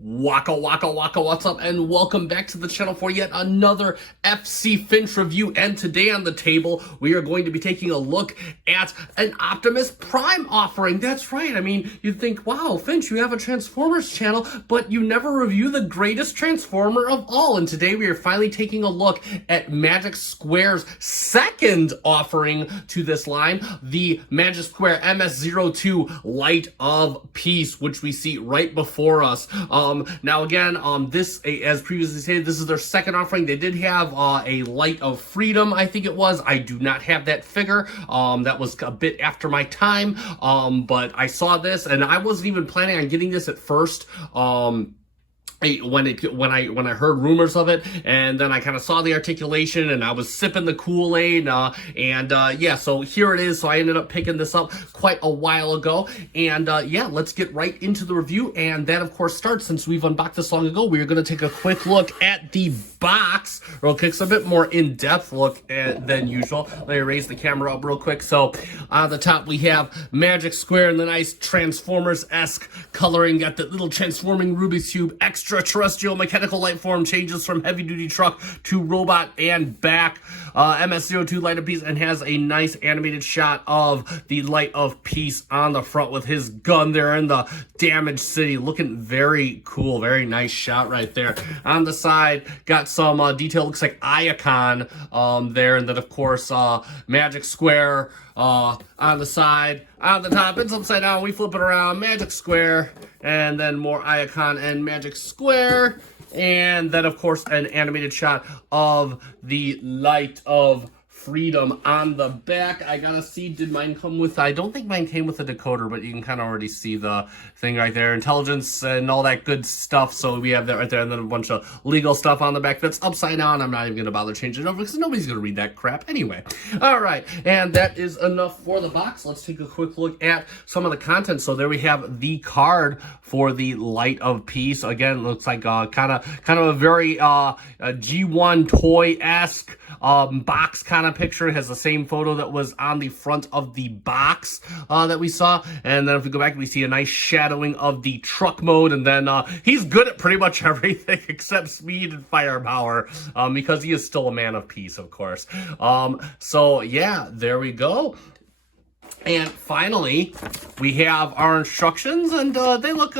Waka waka waka, what's up, and welcome back to the channel for yet another FC Finch review. And today on the table we are going to be taking a look at an Optimus Prime offering. That's right, I mean, you'd think, wow, Finch, you have a Transformers channel, but you never review the greatest Transformer of all. And today we are finally taking a look at Magic Square's second offering to this line, the Magic Square MS-02 Light of Peace, which we see right before us. Now again, this, as previously stated, this is their second offering. They did have a Light of Freedom, I think it was. I do not have that figure. That was a bit after my time, but I saw this, and I wasn't even planning on getting this at first. When I heard rumors of it, and then I kind of saw the articulation, and I was sipping the Kool-Aid, yeah, so here it is. So I ended up picking this up quite a while ago, and yeah, let's get right into the review. And that, of course, starts, since we've unboxed this long ago, we're going to take a quick look at the box real quick. It's a bit more in-depth look than usual. Let me raise the camera up real quick. So on the top we have Magic Square in the nice Transformers-esque coloring. Got the little transforming Rubik's Cube, extraterrestrial mechanical light form, changes from heavy-duty truck to robot and back. MS-02 Light of Peace, and has a nice animated shot of the Light of Peace on the front with his gun there in the damaged city. Looking very cool. Very nice shot right there. On the side, got some detail. Looks like Icon there. And then, of course, Magic Square on the side. On the top, it's upside down. We flip it around. Magic Square. And then more Icon and Magic Square. And then, of course, an animated shot of the Light of Freedom on the back. I gotta see, did mine come with, I don't think mine came with a decoder, but you can kind of already see the thing right there. Intelligence and all that good stuff. So we have that right there. And then a bunch of legal stuff on the back that's upside down. I'm not even gonna bother changing it over because nobody's gonna read that crap anyway. All right, and that is enough for the box. Let's take a quick look at some of the content. So there we have the card for the Light of Peace. Again, looks like kind of a very G1 toy-esque box kind of picture. It has the same photo that was on the front of the box that we saw. And then if we go back, we see a nice shadowing of the truck mode. And then he's good at pretty much everything except speed and firepower, because he is still a man of peace, of course. So yeah, there we go. And finally, we have our instructions, and they look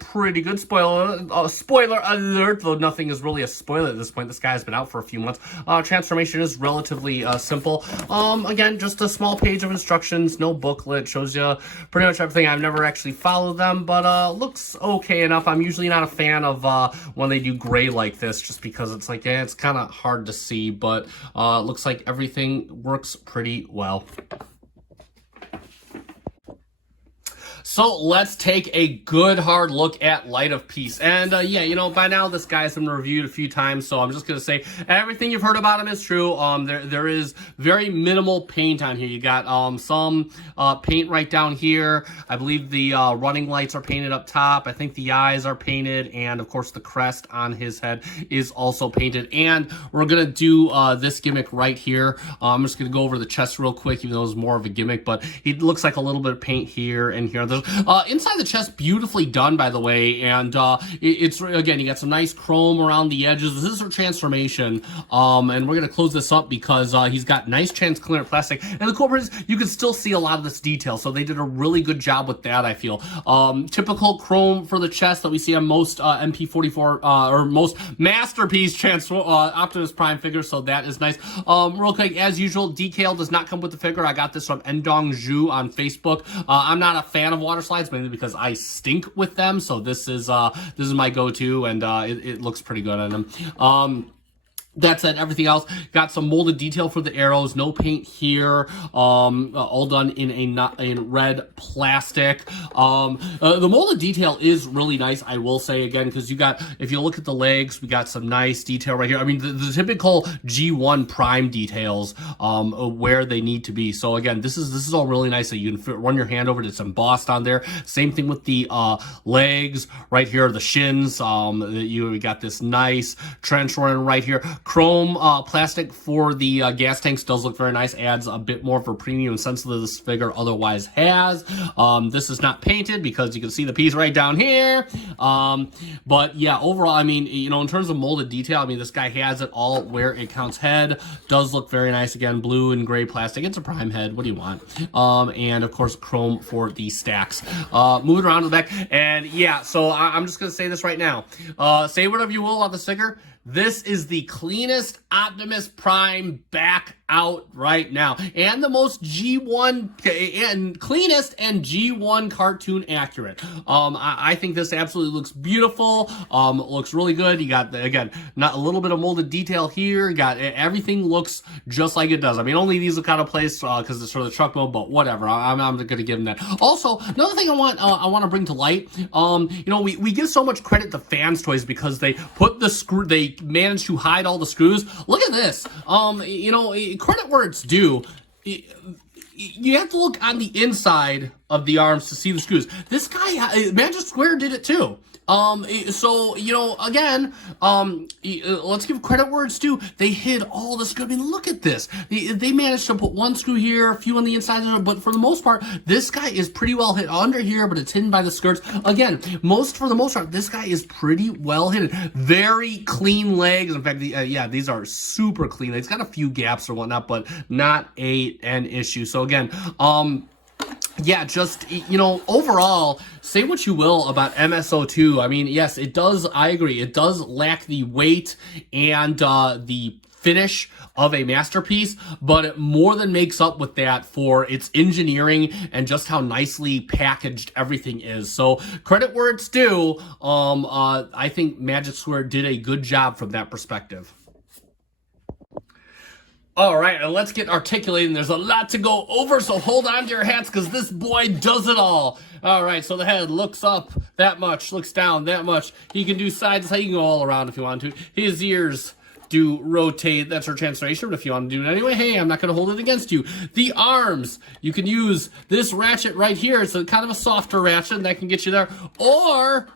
pretty good. Spoiler alert, though nothing is really a spoiler at this point. This guy has been out for a few months. Transformation is relatively simple. Again, just a small page of instructions, no booklet. Shows you pretty much everything. I've never actually followed them, but looks okay enough. I'm usually not a fan of when they do gray like this, just because it's like, it's kind of hard to see, but looks like everything works pretty well. So let's take a good hard look at Light of Peace. And yeah, you know, by now this guy's been reviewed a few times, so I'm just gonna say everything you've heard about him is true. There is very minimal paint on here. You got some paint right down here. I believe the running lights are painted up top. I think the eyes are painted, and of course the crest on his head is also painted. And we're gonna do this gimmick right here. I'm just gonna go over the chest real quick, even though it's more of a gimmick, but it looks like a little bit of paint here and here. There's inside the chest, beautifully done, by the way, and it's, again, you got some nice chrome around the edges. This is her transformation, and we're gonna close this up because he's got nice transparent plastic, and the cool part is you can still see a lot of this detail, so they did a really good job with that, I feel. Typical chrome for the chest that we see on most MP44 or most Masterpiece Optimus Prime figures, so that is nice. Real quick, as usual, decal does not come with the figure. I got this from Endong Zhu on Facebook. I'm not a fan of water slides, mainly because I stink with them, so this is my go-to, and it looks pretty good on them. That said, everything else got some molded detail for the arrows. No paint here. All done in red plastic. The molded detail is really nice, I will say, again, because you got, if you look at the legs, we got some nice detail right here. I mean, the typical G1 Prime details where they need to be. So again, this is all really nice that you can run your hand over it. It's embossed on there. Same thing with the legs right here, the shins. You got this nice trench running right here. Chrome plastic for the gas tanks does look very nice. Adds a bit more of a premium sense that this figure otherwise has. This is not painted because you can see the piece right down here. But yeah, overall, I mean, you know, in terms of molded detail, I mean, this guy has it all where it counts. Head does look very nice. Again, blue and gray plastic. It's a prime head. What do you want? And of course, chrome for the stacks. Moving around to the back. And yeah, so I'm just going to say this right now. Say whatever you will about the sticker. This is the cleanest Optimus Prime back out right now. And the most G1 and cleanest and G1 cartoon accurate. I think this absolutely looks beautiful. Looks really good. You got, again, not a little bit of molded detail here. You got everything looks just like it does. I mean, only these look out of place because it's sort of the truck mode, but whatever. I'm going to give them that. Also, another thing I want to bring to light, you know, we give so much credit to Fans Toys because they put the screw, they managed to hide all the screws. Look at this. You know, credit where it's due. You have to look on the inside of the arms to see the screws. This guy, Magic Square did it too. So, you know, again, let's give credit where it's due. They hid all the screws. I mean, look at this. They managed to put one screw here, a few on the inside, but for the most part, this guy is pretty well hid under here, but it's hidden by the skirts. Again, for the most part, this guy is pretty well hidden. Very clean legs. In fact, yeah, these are super clean. It's got a few gaps or whatnot, but not an issue. So again, yeah, just, you know, overall, say what you will about MS-02. I mean, yes, it does, I agree, it does lack the weight and the finish of a masterpiece, but it more than makes up with that for its engineering and just how nicely packaged everything is. So credit where it's due. I think Magic Square did a good job from that perspective. All right, and let's get articulating. There's a lot to go over, so hold on to your hats because this boy does it all. All right, so the head looks up that much, looks down that much. He can do sides, he can go all around if you want to. His ears do rotate. That's her transformation, but if you want to do it anyway, hey, I'm not going to hold it against you. The arms, you can use this ratchet right here. It's a kind of a softer ratchet, and that can get you there. Or,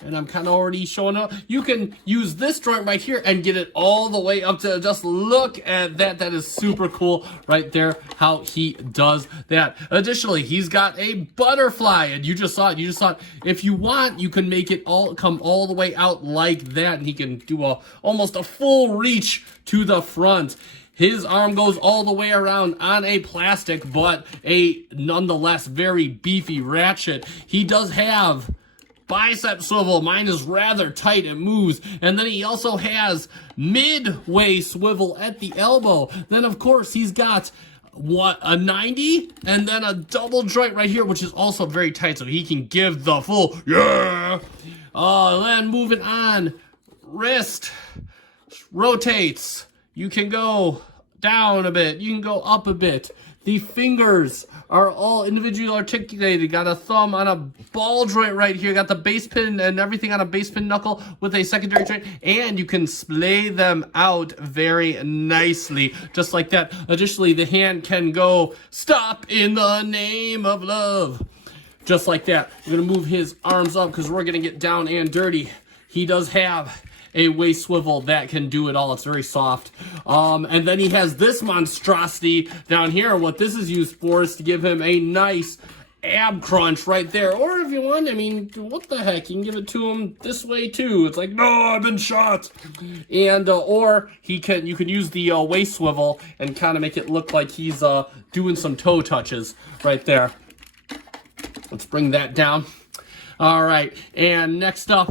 and I'm kind of already showing up, you can use this joint right here and get it all the way up to, just look at that. That is super cool right there, how he does that. Additionally, he's got a butterfly, and you just saw it. If you want, you can make it all come all the way out like that, and he can do almost a full reach to the front. His arm goes all the way around on a plastic, but a nonetheless very beefy ratchet. He does have bicep swivel. Mine is rather tight, it moves. And then he also has midway swivel at the elbow. Then of course he's got a 90 and then a double joint right here, which is also very tight, so he can give the full yeah. Then moving on, wrist rotates. You can go down a bit, you can go up a bit. The fingers are all individually articulated. Got a thumb on a ball joint right here. Got the base pin and everything on a base pin knuckle with a secondary joint. And you can splay them out very nicely, just like that. Additionally, the hand can go, stop in the name of love. Just like that. We're going to move his arms up because we're going to get down and dirty. He does have a waist swivel that can do it all. It's very soft. And then he has this monstrosity down here. What this is used for is to give him a nice ab crunch right there. Or if you want, I mean, what the heck? You can give it to him this way too. It's like, no, I've been shot. And or you can use the waist swivel and kind of make it look like he's doing some toe touches right there. Let's bring that down. All right, and next up,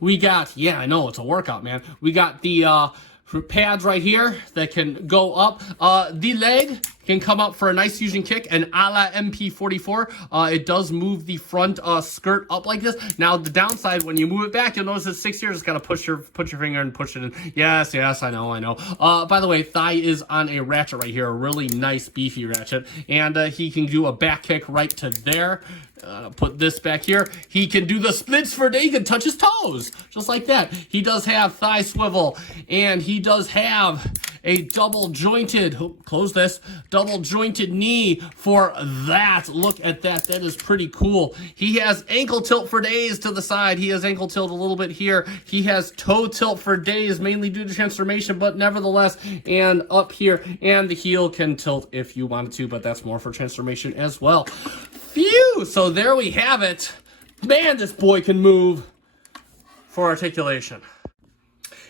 we got, yeah, I know, it's a workout, man. We got the pads right here that can go up. The leg can come up for a nice fusion kick, and a la MP44, it does move the front skirt up like this. Now, the downside, when you move it back, you'll notice it's 6 years. It's got to put your finger and push it in. Yes, I know. By the way, thigh is on a ratchet right here, a really nice, beefy ratchet, and he can do a back kick right to there. Put this back here. He can do the splits for day. He can touch his toes, just like that. He does have thigh swivel, and he does have a double jointed, close this, double jointed knee for that. Look at that. That is pretty cool. He has ankle tilt for days to the side. He has ankle tilt a little bit here. He has toe tilt for days, mainly due to transformation, but nevertheless, and up here, and the heel can tilt if you wanted to, but that's more for transformation as well. Phew! So there we have it. Man, this boy can move for articulation.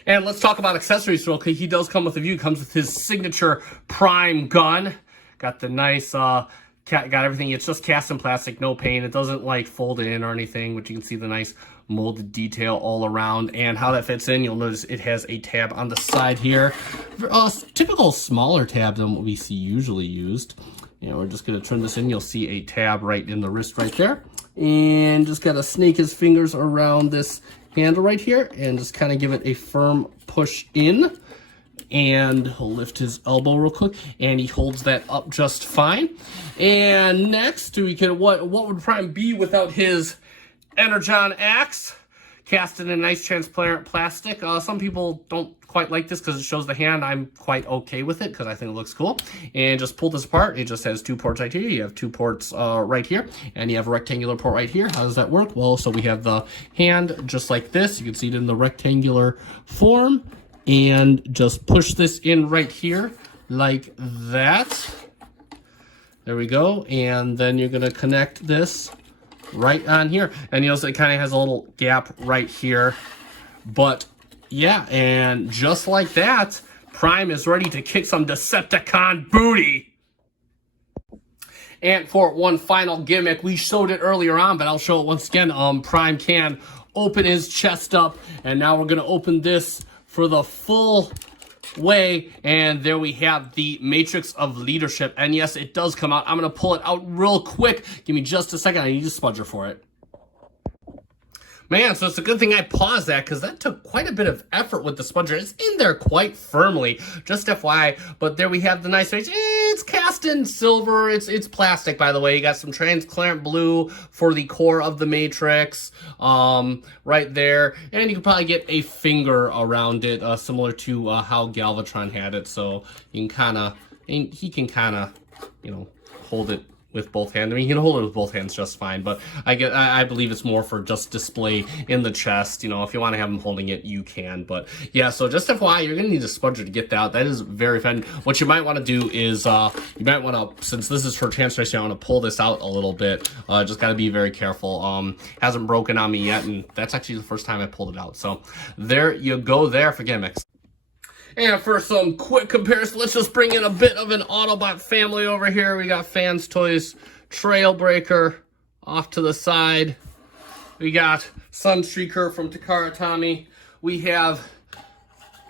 And let's talk about accessories real quick. He does come with a view. Comes with his signature Prime gun. Got the nice, got everything. It's just cast in plastic, no paint. It doesn't like fold in or anything, but you can see the nice molded detail all around. And how that fits in, you'll notice it has a tab on the side here. Typical smaller tab than what we see usually used. We're just gonna turn this in. You'll see a tab right in the wrist right there. And just gotta snake his fingers around this handle right here and just kind of give it a firm push in, and he'll lift his elbow real quick and he holds that up just fine. And next we can, what would Prime be without his Energon axe cast in a nice transparent plastic? Some people don't quite like this because it shows the hand. I'm quite okay with it because I think it looks cool. And just pull this apart. It just has 2 ports right here. You have 2 ports right here, and you have a rectangular port right here. How does that work? Well, so we have the hand just like this. You can see it in the rectangular form, and just push this in right here like that. There we go. And then you're gonna connect this right on here, and you'll see it kind of has a little gap right here, but yeah, and just like that, Prime is ready to kick some Decepticon booty. And for one final gimmick, we showed it earlier on, but I'll show it once again. Prime can open his chest up, and now we're gonna open this for the full way, and there we have the Matrix of Leadership. And yes, it does come out. I'm gonna pull it out real quick. Give me just a second. I need a smudger for it. Man, so it's a good thing I paused that, because that took quite a bit of effort with the smudger. It's in there quite firmly, just FYI. But there we have the nice face. It's cast in silver. It's plastic, by the way. You got some transparent blue for the core of the Matrix right there. And you can probably get a finger around it, similar to how Galvatron had it. So you can he can kind of, hold it with both hands. I mean, you can hold it with both hands just fine, but I believe it's more for just display in the chest. If you want to have him holding it, you can. But yeah, so just FYI, you're gonna need a smudger to get that. That is very fun. What you might want to do is you might want to, since this is for transformation, I want to pull this out a little bit. Just got to be very careful. Hasn't broken on me yet, and that's actually the first time I pulled it out. So there you go there for gimmicks. And for some quick comparison, let's just bring in a bit of an Autobot family over here. We got Fans Toys Trailbreaker off to the side. We got Sunstreaker from Takara Tomy. We have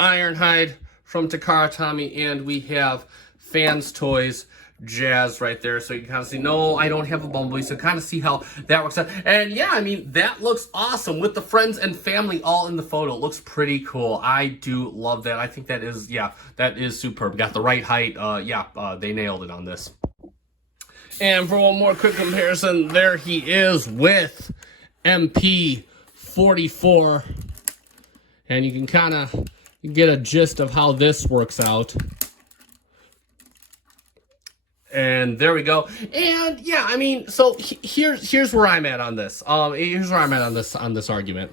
Ironhide from Takara Tomy. And we have Fans Toys Jazz right there, so you can kind of see, no, I don't have a Bumblebee, so kind of see how that works out. And yeah, I mean, that looks awesome with the friends and family all in the photo. It looks pretty cool. I do love that. I think that is, yeah, that is superb. Got the right height. They nailed it on this. And for one more quick comparison, there he is with MP44, and you can kind of get a gist of how this works out. And there we go. And yeah, I mean, so here's where I'm at on this. Here's where I'm at on this argument.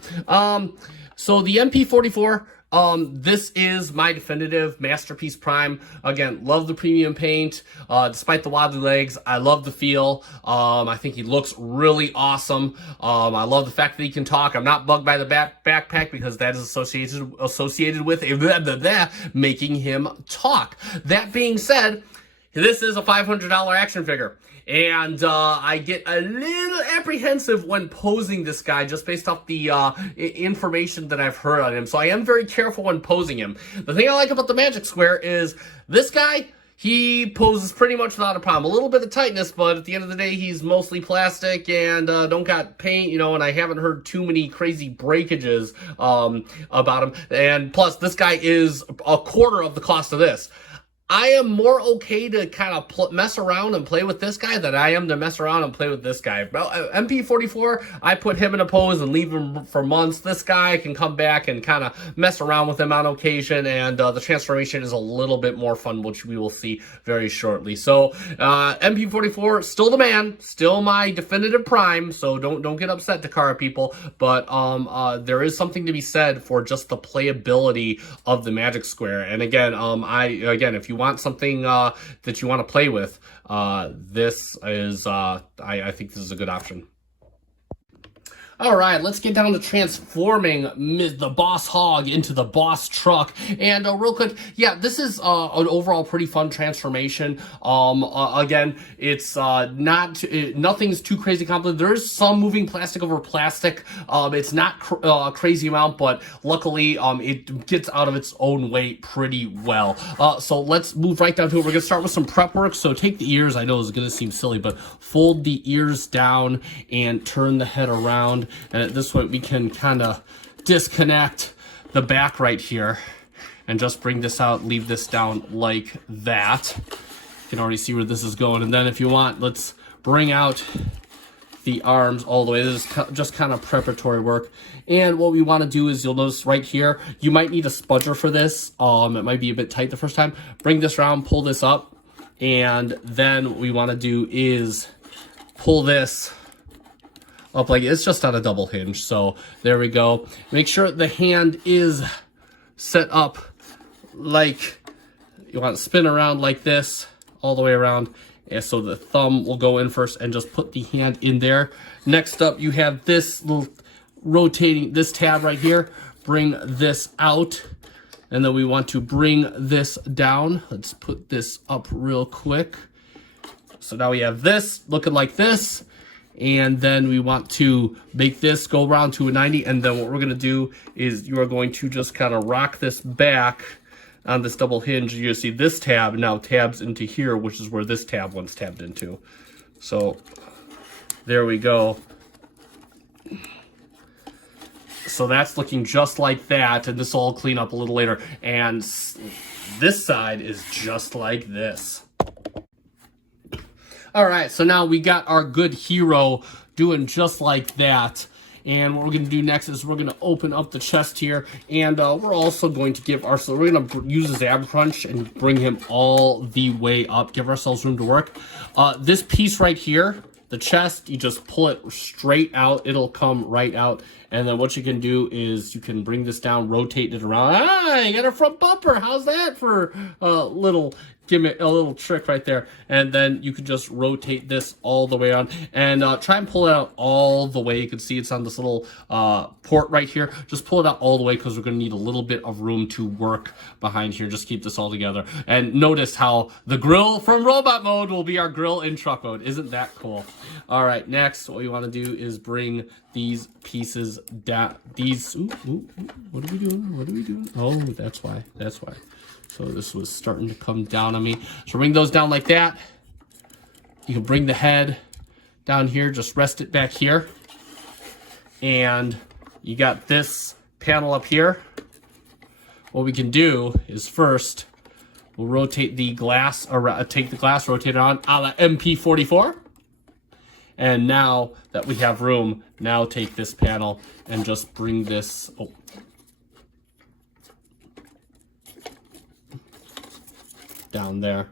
So the MP44, this is my definitive Masterpiece Prime. Again, love the premium paint. Despite the wobbly legs, I love the feel. I think he looks really awesome. I love the fact that he can talk. I'm not bugged by the backpack, because that is associated with making him talk. That being said, this is a $500 action figure, and I get a little apprehensive when posing this guy just based off the information that I've heard on him. So I am very careful when posing him. The thing I like about the Magic Square is this guy, he poses pretty much without a problem. A little bit of tightness, but at the end of the day, he's mostly plastic and don't got paint, and I haven't heard too many crazy breakages about him. And plus, this guy is a quarter of the cost of this. I am more okay to kind of mess around and play with this guy than I am to mess around and play with this guy. MP44, I put him in a pose and leave him for months. This guy can come back and kind of mess around with him on occasion, and the transformation is a little bit more fun, which we will see very shortly. So MP44, still the man, still my definitive prime, so don't get upset, Takara people, but there is something to be said for just the playability of the Magic Square. And again, if you want something that you want to play with, this is I think this is a good option. All right, let's get down to transforming the Boss Hog into the Boss Truck. And real quick, yeah, this is an overall pretty fun transformation. Again, it's nothing's too crazy complicated. There's some moving plastic over plastic. It's not a crazy amount, but luckily it gets out of its own way pretty well. So let's move right down to it. We're gonna start with some prep work. So take the ears. I know it's gonna seem silly, but fold the ears down and turn the head around. And at this point, we can kind of disconnect the back right here and just bring this out, leave this down like that. You can already see where this is going. And then if you want, let's bring out the arms all the way. This is just kind of preparatory work. And what we want to do is, you'll notice right here, you might need a spudger for this. It might be a bit tight the first time. Bring this around, pull this up. And then what we want to do is pull this up like it's just on a double hinge. So there we go. Make sure the hand is set up like you want to spin around like this all the way around. And so the thumb will go in first and just put the hand in there. Next up, you have this little rotating, this tab right here. Bring this out. And then we want to bring this down. Let's put this up real quick. So now we have this looking like this. And then we want to make this go around to a 90. And then what we're going to do is you are going to just kind of rock this back on this double hinge. You see this tab now tabs into here, which is where this tab once tabbed into. So there we go. So that's looking just like that. And this will all clean up a little later. And this side is just like this. All right, so now we got our good hero doing just like that. And what we're going to do next is we're going to open up the chest here. And we're also going to give ourselves, we're going to use a Zab Crunch and bring him all the way up. Give ourselves room to work. This piece right here, the chest, you just pull it straight out. It'll come right out. And then what you can do is you can bring this down, rotate it around. Ah, you got a front bumper. How's that for a little gimmick, a little trick right there? And then you can just rotate this all the way on and try and pull it out all the way. You can see it's on this little port right here. Just pull it out all the way because we're going to need a little bit of room to work behind here. Just keep this all together. And notice how the grill from robot mode will be our grill in truck mode. Isn't that cool? All right, next, what we want to do is bring these pieces down. These, what are we doing? What are we doing? Oh, that's why. That's why. So this was starting to come down on me. So bring those down like that. You can bring the head down here. Just rest it back here. And you got this panel up here. What we can do is first, we'll rotate the glass, or take the glass, rotate it on a la MP44. And now that we have room, now take this panel and just bring this, down there.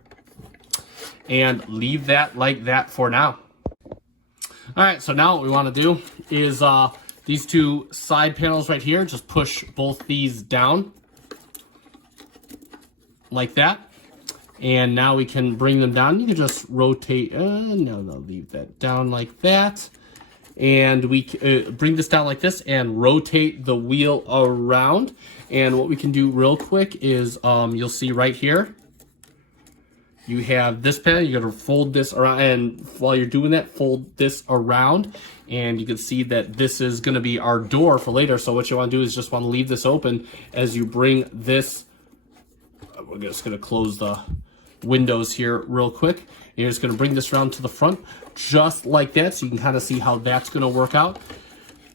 And leave that like that for now. All right, so now what we want to do is these two side panels right here, just push both these down like that. And now we can bring them down. You can just rotate, no, leave that down like that. And we bring this down like this and rotate the wheel around. And what we can do real quick is, you'll see right here, you have this panel. You're going to fold this around, and while you're doing that, fold this around. And you can see that this is going to be our door for later. So what you want to do is just want to leave this open as you bring this. We're just going to close the windows here real quick. You're just going to bring this around to the front just like that, so you can kind of see how that's going to work out.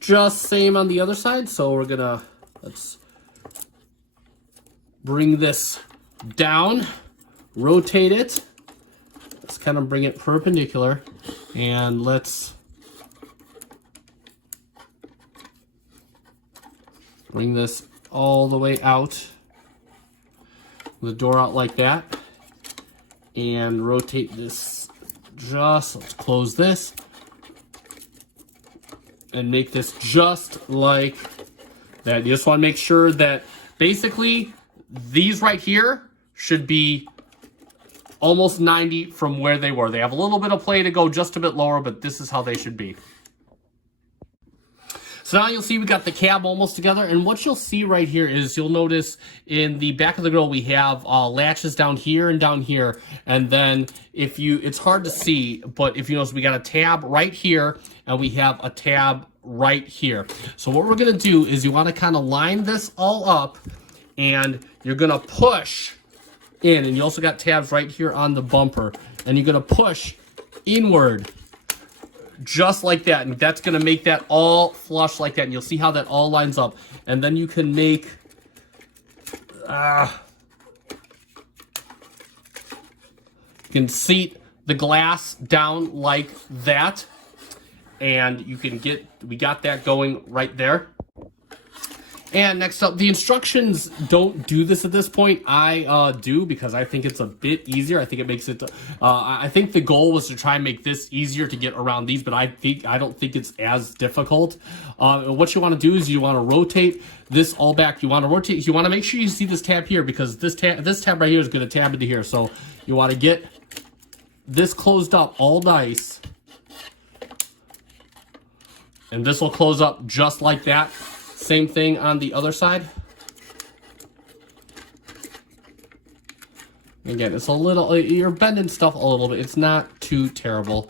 Just same on the other side. So we're going to, let's bring this down, rotate it. Let's kind of bring it perpendicular, and let's bring this all the way out, the door out like that, and rotate this let's close this, and make this just like that. You just want to make sure that basically these right here should be almost 90 from where they were. They have a little bit of play to go just a bit lower, but this is how they should be. So now you'll see we got the cab almost together, and what you'll see right here is you'll notice in the back of the grill we have latches down here and down here, and then it's hard to see, but if you notice we got a tab right here and we have a tab right here. So what we're gonna do is you wanna kind of line this all up, and you're gonna push in, and you also got tabs right here on the bumper, and you're gonna push inward just like that, and that's gonna make that all flush like that, and you'll see how that all lines up. And then you can make you can seat the glass down like that, and you can we got that going right there. And next up, the instructions don't do this at this point. I do, because I think it's a bit easier. I think it makes it, I think the goal was to try and make this easier to get around these, but I don't think it's as difficult. What you want to do is you want to rotate this all back. You want to make sure you see this tab here, because this tab right here is going to tab into here. So you want to get this closed up all nice. And this will close up just like that. Same thing on the other side. Again, it's a little, you're bending stuff a little bit. It's not too terrible.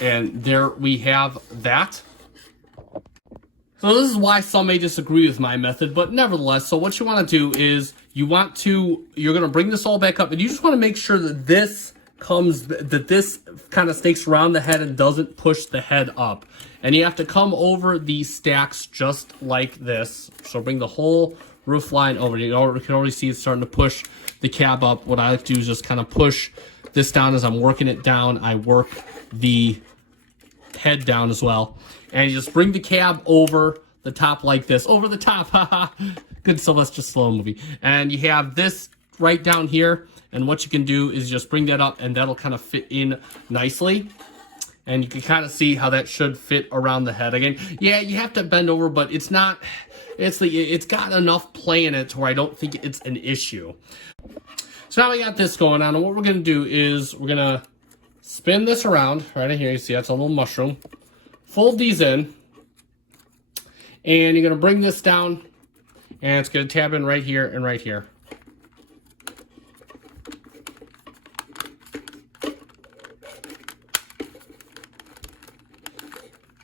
And there we have that. So this is why some may disagree with my method, but nevertheless, so what you want to do is you're going to bring this all back up, and you just want to make sure that this kind of snakes around the head and doesn't push the head up. And you have to come over these stacks just like this. So bring the whole roof line over. You can already see it's starting to push the cab up. What I like to do is just kind of push this down as I'm working it down. I work the head down as well. And you just bring the cab over the top like this. Over the top, haha. Good Sylvester Stallone movie. And you have this right down here. And what you can do is just bring that up, and that'll kind of fit in nicely. And you can kind of see how that should fit around the head. Again, yeah, you have to bend over, but it's got enough play in it to where I don't think it's an issue. So now we got this going on, and what we're going to do is we're going to spin this around right in here. You see that's a little mushroom. Fold these in, and you're going to bring this down, and it's going to tab in right here and right here.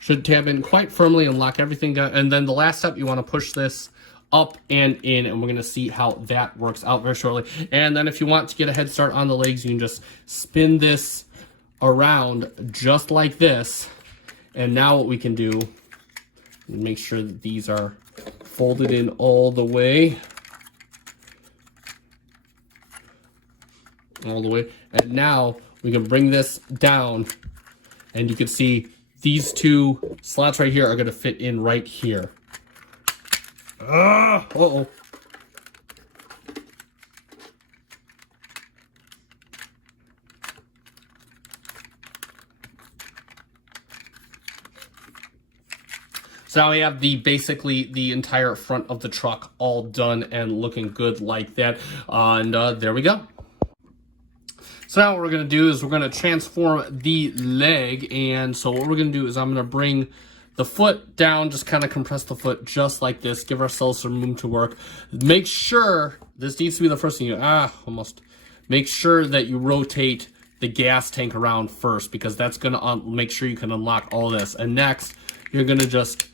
Should tab in quite firmly and lock everything down. And then the last step, you want to push this up and in, and we're going to see how that works out very shortly. And then if you want to get a head start on the legs, you can just spin this around just like this. And now what we can do, make sure that these are folded in all the way. All the way. And now we can bring this down, and you can see these two slots right here are going to fit in right here. Uh-oh. So now we have basically the entire front of the truck all done and looking good like that. And there we go. So now what we're going to do is we're going to transform the leg. And so what we're going to do is I'm going to bring the foot down, just kind of compress the foot just like this. Give ourselves some room to work. Make sure, this needs to be the first thing almost. Make sure that you rotate the gas tank around first, because that's going to make sure you can unlock all this. And next, you're going to just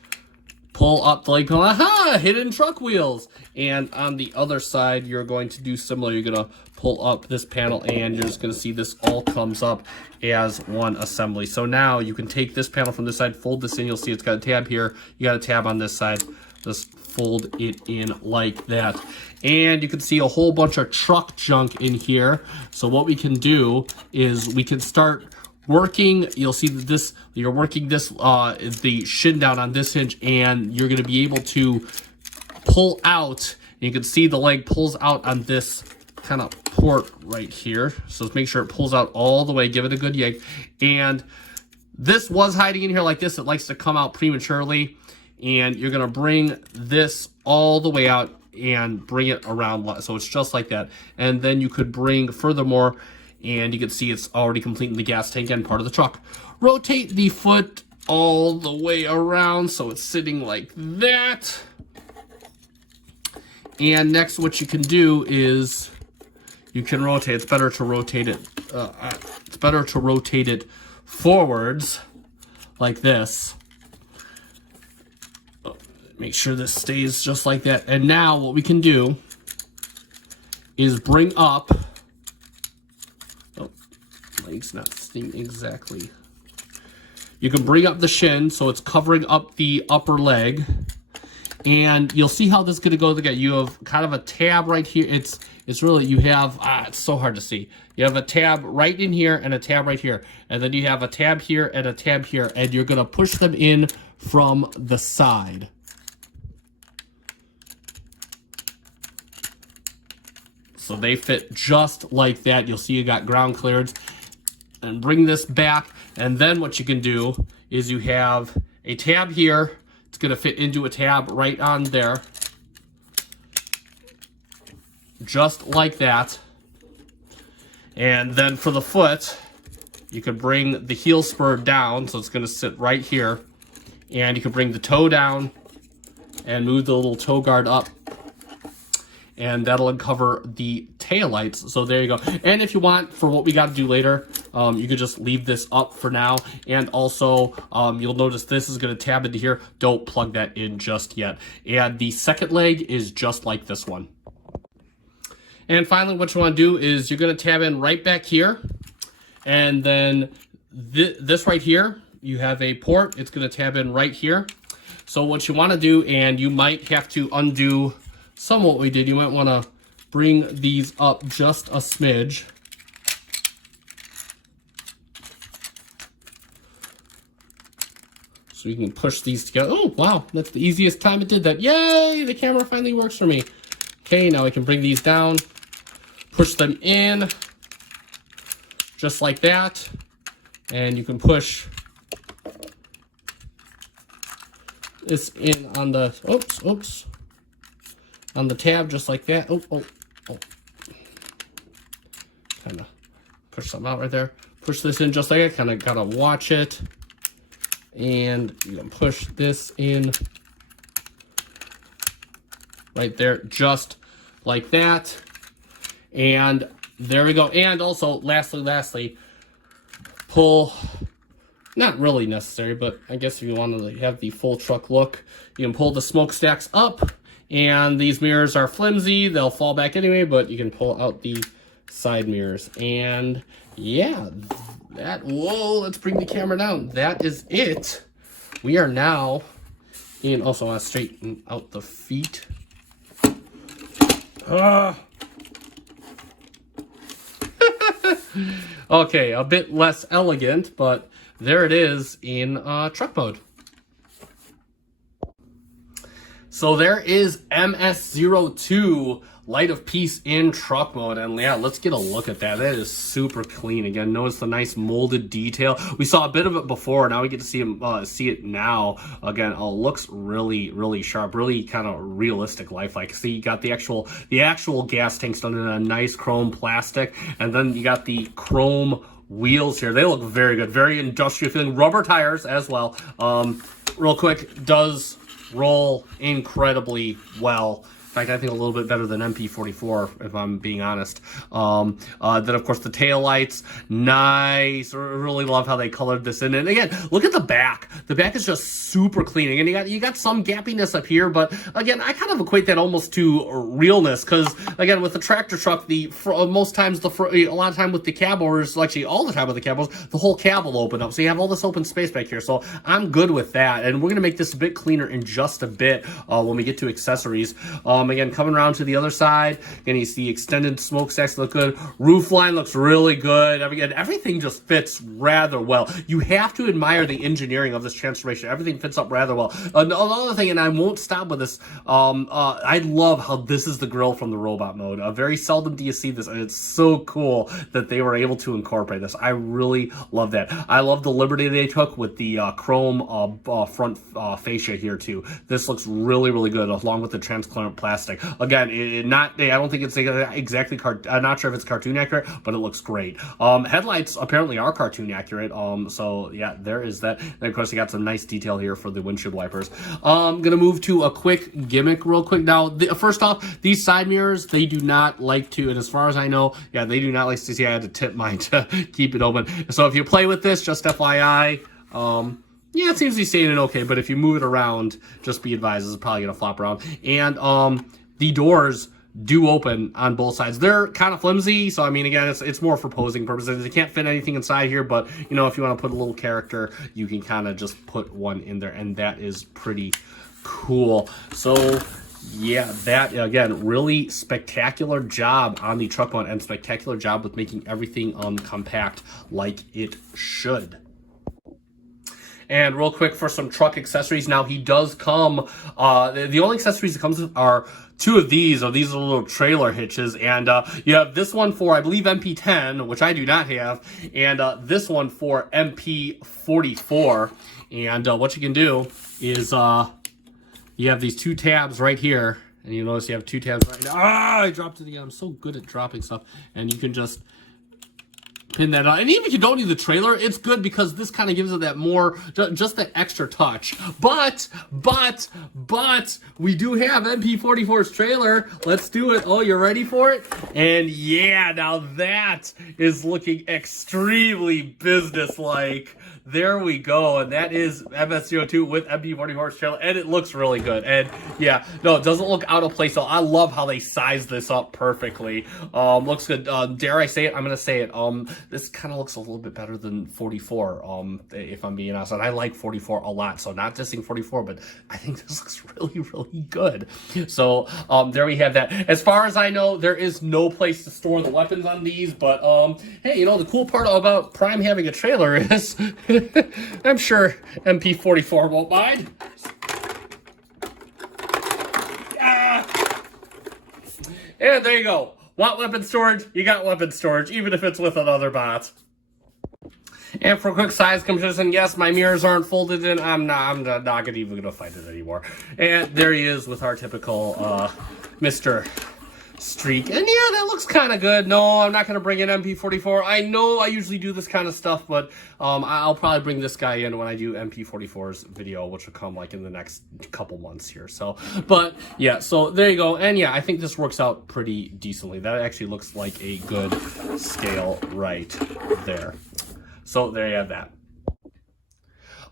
pull up the leg panel. Aha! Hidden truck wheels. And on the other side, you're going to do similar. You're going to pull up this panel, and you're just going to see this all comes up as one assembly. So now you can take this panel from this side, fold this in. You'll see it's got a tab here. You got a tab on this side. Just fold it in like that. And you can see a whole bunch of truck junk in here. So what we can do is we can start working. You'll see that this, you're working this, the shin down on this hinge, and you're going to be able to pull out. You can see the leg pulls out on this kind of port right here. So let's make sure it pulls out all the way. Give it a good yank. And this was hiding in here like this. It likes to come out prematurely. And you're going to bring this all the way out and bring it around. So it's just like that. And then you could bring furthermore, and you can see it's already completing the gas tank and part of the truck. Rotate the foot all the way around so it's sitting like that. And next what you can do is you can rotate. It's better to rotate it. It's better to rotate it forwards like this. Make sure this stays just like that. And now what we can do is bring up. Oh, leg's not staying exactly. You can bring up the shin so it's covering up the upper leg. And you'll see how this is going to go together. You have kind of a tab right here. It's really, you have, it's so hard to see. You have a tab right in here and a tab right here. And then you have a tab here and a tab here. And you're going to push them in from the side. So they fit just like that. You'll see you got ground clearance. And bring this back. And then what you can do is you have a tab here. It's going to fit into a tab right on there. Just like that. And then for the foot, you can bring the heel spur down. So it's going to sit right here. And you can bring the toe down and move the little toe guard up. And that'll uncover the taillights. So there you go. And if you want, for what we got to do later, you could just leave this up for now. And also, you'll notice this is going to tab into here. Don't plug that in just yet. And the second leg is just like this one. And finally, what you want to do is you're going to tab in right back here. And then this right here, you have a port. It's going to tab in right here. So what you want to do, and you might have to undo some of what we did, you might want to bring these up just a smidge. So you can push these together. Oh, wow, that's the easiest time it did that. Yay, the camera finally works for me. Okay, now I can bring these down, push them in, just like that. And you can push this in on the, oops. On the tab, just like that. Oh. Kind of push something out right there. Push this in just like that. Kind of gotta watch it. And you can push this in right there, just like that. And there we go. And also, lastly, pull. Not really necessary, but I guess if you want to have the full truck look, you can pull the smokestacks up. And these mirrors are flimsy. They'll fall back anyway, but you can pull out the side mirrors. And yeah, whoa, let's bring the camera down. That is it. We are now in, also I want to straighten out the feet. Okay, a bit less elegant, but there it is in truck mode. So there is MS-02 Light of Peace in truck mode, and yeah, let's get a look at that. That is super clean. Again, notice the nice molded detail. We saw a bit of it before. Now we get to see it now. Again, looks really sharp, really kind of realistic, lifelike. See, you got the actual gas tanks done in a nice chrome plastic, and then you got the chrome wheels here. They look very good, very industrial feeling. Rubber tires as well. Real quick, does roll incredibly well. fact, I think a little bit better than MP44, if I'm being honest. Then, of course, the taillights, nice. I really love how they colored this in. And again, look at the back. The back is just super clean. And you got some gappiness up here, but again, I kind of equate that almost to realness, because again, with the tractor truck, a lot of time with the cab, or actually all the time with the cab, the whole cab will open up. So you have all this open space back here. So I'm good with that. And we're going to make this a bit cleaner in just a bit when we get to accessories. Again, coming around to the other side, again, you see extended smokestacks look good. Roof line looks really good. Again, everything just fits rather well. You have to admire the engineering of this transformation. Everything fits up rather well. Another thing, and I won't stop with this, I love how this is the grill from the robot mode. Very seldom do you see this, and it's so cool that they were able to incorporate this. I really love that. I love the liberty they took with the chrome front fascia here too. This looks really, really good, along with the transparent plastic. Again, I don't think it's exactly I'm not sure if it's cartoon accurate, but it looks great. Headlights apparently are cartoon accurate. So yeah, there is that. And of course, you got some nice detail here for the windshield wipers. I'm gonna move to a quick gimmick real quick. Now, first off, these side mirrors, they do not like to, and as far as I know, yeah, they do not like to see. I had to tip mine to keep it open. So if you play with this, just FYI, yeah, it seems to be staying in okay, but if you move it around, just be advised, it's probably going to flop around. And the doors do open on both sides. They're kind of flimsy, so I mean, again, it's more for posing purposes. You can't fit anything inside here, but you know, if you want to put a little character, you can kind of just put one in there, and that is pretty cool. So yeah, that, again, really spectacular job on the truck mount, and spectacular job with making everything compact like it should. And real quick for some truck accessories. Now, he does come, the only accessories it comes with are two of these. These are little trailer hitches. And you have this one for, I believe, MP10, which I do not have. And this one for MP44. And what you can do is you have these two tabs right here. And you notice you have two tabs right now. Ah, I dropped it again. I'm so good at dropping stuff. And you can just pin that on. And even if you don't need the trailer, it's good because this kind of gives it that more, just that extra touch. But we do have MP44's trailer. Let's do it. Oh, you're ready for it? And yeah, now that is looking extremely businesslike. There we go, and that is MS-02 with MP44's trailer, and it looks really good. And yeah, no, it doesn't look out of place. So I love how they sized this up perfectly. Looks good. Dare I say it? I'm gonna say it. This kind of looks a little bit better than 44. If I'm being honest, and I like 44 a lot. So not dissing 44, but I think this looks really, really good. So there we have that. As far as I know, there is no place to store the weapons on these. But hey, you know, the cool part about Prime having a trailer is. I'm sure MP44 won't mind. And there you go. Want weapon storage? You got weapon storage, even if it's with another bot. And for quick size comparison, yes, my mirrors aren't folded in. I'm not even gonna fight it anymore. And there he is with our typical Mr. Streak. And yeah, that looks kind of good. No, I'm not going to bring in MP44. I know I usually do this kind of stuff, but I'll probably bring this guy in when I do MP44's video, which will come like in the next couple months here. So, but yeah, so there you go. And yeah, I think this works out pretty decently. That actually looks like a good scale right there. So there you have that.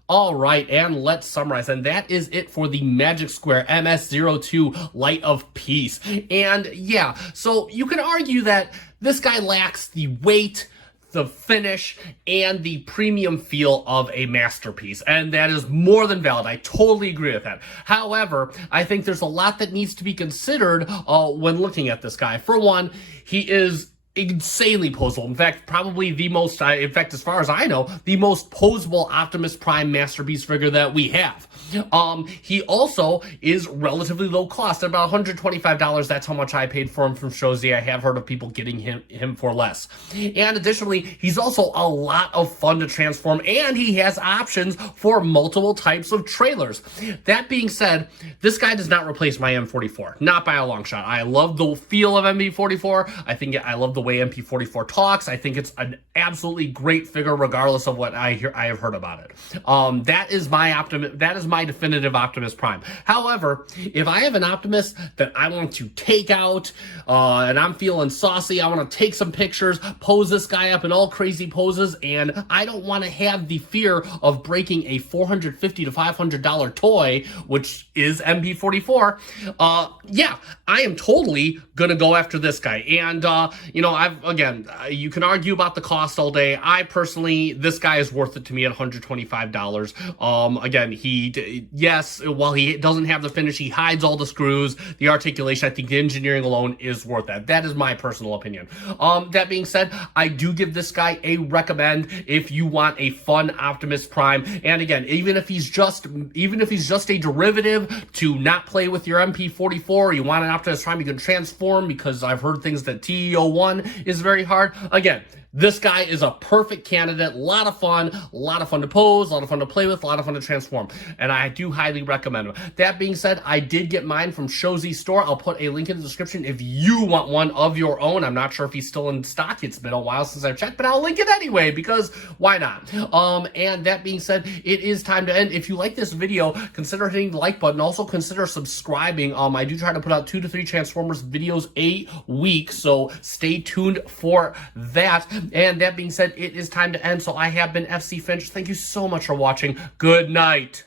All right, and let's summarize. And that is it for the Magic Square MS-02 Light of Peace. And yeah, so you can argue that this guy lacks the weight, the finish, and the premium feel of a masterpiece. And that is more than valid. I totally agree with that. However, I think there's a lot that needs to be considered when looking at this guy. For one, he is insanely posable. In fact, probably the most, in fact, as far as I know, the most posable Optimus Prime masterpiece figure that we have. He also is relatively low cost, at about $125. That's how much I paid for him from Shozi. I have heard of people getting him for less. And additionally, he's also a lot of fun to transform, and he has options for multiple types of trailers. That being said, this guy does not replace my M44. Not by a long shot. I love the feel of MB44. I love the way MP44 talks. I think it's an absolutely great figure, regardless of what I have heard about it. That is my definitive Optimus Prime. However, if I have an Optimus that I want to take out, and I'm feeling saucy, I want to take some pictures, pose this guy up in all crazy poses, and I don't want to have the fear of breaking a $450 to $500 toy, which is MP44, yeah, I am totally gonna go after this guy. And you know, you can argue about the cost all day. I personally, this guy is worth it to me at $125. Again, yes, while he doesn't have the finish, he hides all the screws, the articulation. I think the engineering alone is worth that. That is my personal opinion. That being said, I do give this guy a recommend if you want a fun Optimus Prime. And again, even if he's just a derivative to not play with your MP44, you want an Optimus Prime you can transform, because I've heard things that TE01 is very hard. Again, this guy is a perfect candidate. A lot of fun to pose, a lot of fun to play with, a lot of fun to transform, and I do highly recommend him. That being said, I did get mine from Shozy's store. I'll put a link in the description if you want one of your own. I'm not sure if he's still in stock. It's been a while since I've checked, but I'll link it anyway, because why not? And that being said, it is time to end. If you like this video, consider hitting the like button. Also consider subscribing. I do try to put out 2 to 3 Transformers videos a week, so stay tuned for that. And that being said, it is time to end. So I have been FC Finch. Thank you so much for watching. Good night.